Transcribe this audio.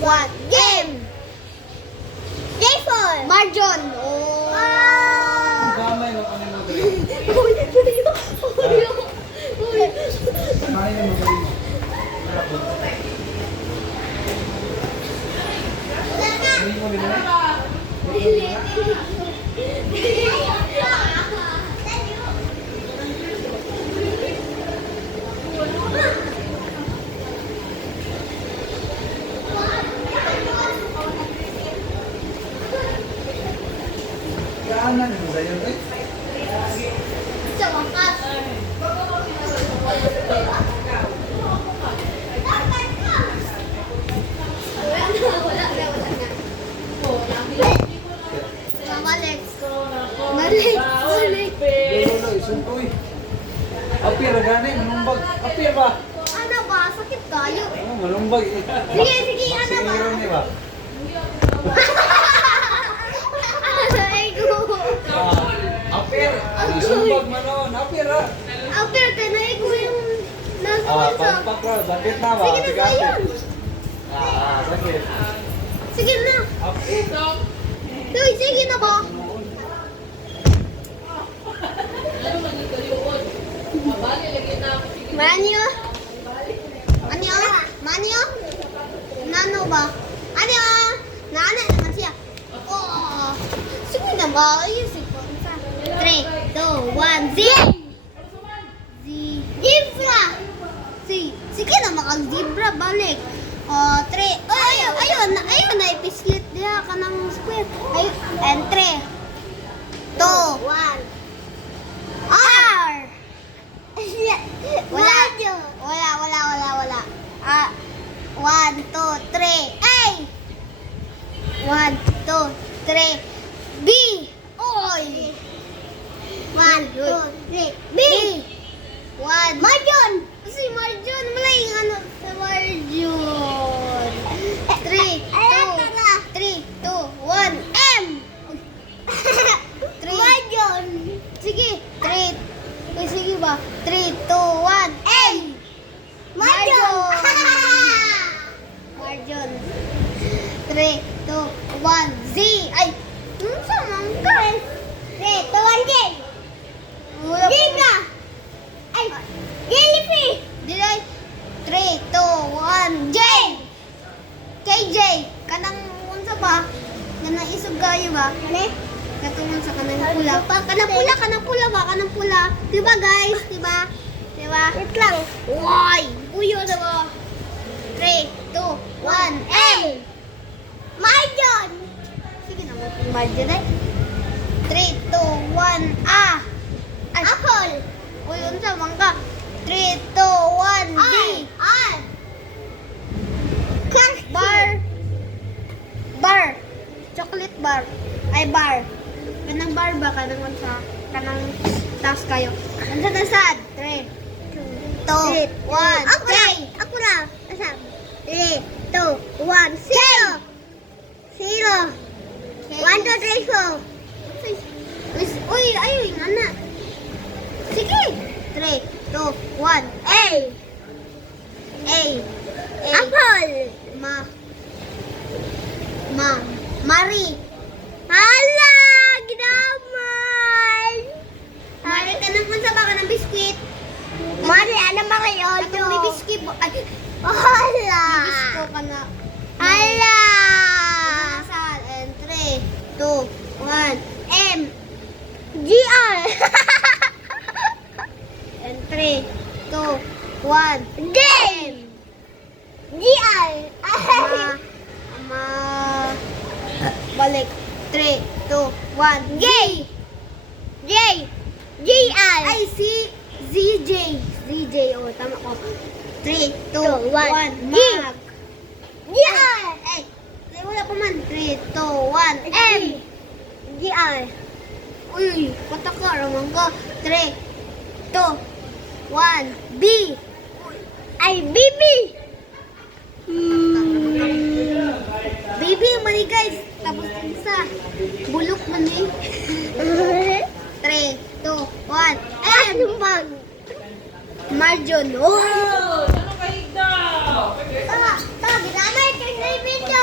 1. Game! J4! Marjon! Oh! Gamay mo kami mo dali. Uy! Gamay mo dali mo. Hindi mo din Kaanan mo sa'yo, eh? Sa wakas. Wala na. Mamalik. Malik. Lolo, isuntoy. Apir, gani, malumbag. Apir ba? Ano ba? Sakit kayo. Oh, malumbag. Sige, ano ba? Siniro ni ba? Ay, ko. Apir, isumbag manon. Apir, ha? After, tinay ko yung nasa bansa. Pagpak ba? Sakit na ba? Sige na sa'yo. Sakit. Sige na. Apir. Uy, sige na ba? Manyo? Anyo? Manyo? Nano ba? Anyo? Nana naman siya. Oh. Sige na ba? Ayusin ko. 3, 2, 1, Z! Zebra! Sige na, makag-zebra. Balik. 3. Ayun na ipislit diha ka ng square. Ayun. And 3, 2, 1. R! Wala. 1, 2, 3. A! 1, 2, 3. B! Oy! 1, 2, 3. B! 1. Marjon! Si Marjon. Wala yung ano sa Marjon. 3, 2, 1. M! 3. Marjon! Sige. 3. Sige ba? 3, 2, 1. A! Marjon! Marjon. 3, 2, 1. Z! Ay! Ano sa mangga? 3, 2, 1. J! Zebra! Ay! Jellyfish! Dilay! 3, 2, 1. J! KJ! Kanang unsa ba? Kanang isog kayo ba? Kani? Katungan sa kanang pula. Kanang pula ba? Kanang pula. Diba guys? Diba? Wait lang. Uy! Uyo na ba? 3, 2, 1. M! Marjon! Sige na mo kung Marjon eh. 3, 2, 1. A! Apple! Uy, unsa mangga? 3, 2, 1. B! R! Bar! Chocolate bar. Ay, bar. Kanang bar ba? Kanang unsa? Kanang taas kayo. Unsa na sad? 3, 2, 1. Ako na. Asa? 3, 2, 1. 0! 0! 1, 2, 3, 4. Uy, ayun, anak. Sige. 3, 2, 1. A! Apple! Mari! Hala! Ginamay! Mari ka nang kunsa ba ka ng biskwit? Mari, ano ba kayo? Katong may biskwit po. Ay! Hala! May bisko ka na. Hala! And 3, 2, 1. M! GR! And 3, 2, 1. Game! GR! Balik. 3, 2, 1. Gay! J! GR! Ay, si ZJ. ZJ, oh, tama ko. 3, 2, 1. Mag! GR! Ay, wala pa man. 3, 2, 1. M! GR! Uy, pataka naman ka. 3, 2, 1. B! Ay, BB! Baby, mali guys. Tapos isa. Bulok man eh. 3, 2, 1. Ano bag? Marjon. Oh! Ano kayo daw? Tama, ginamay kay video.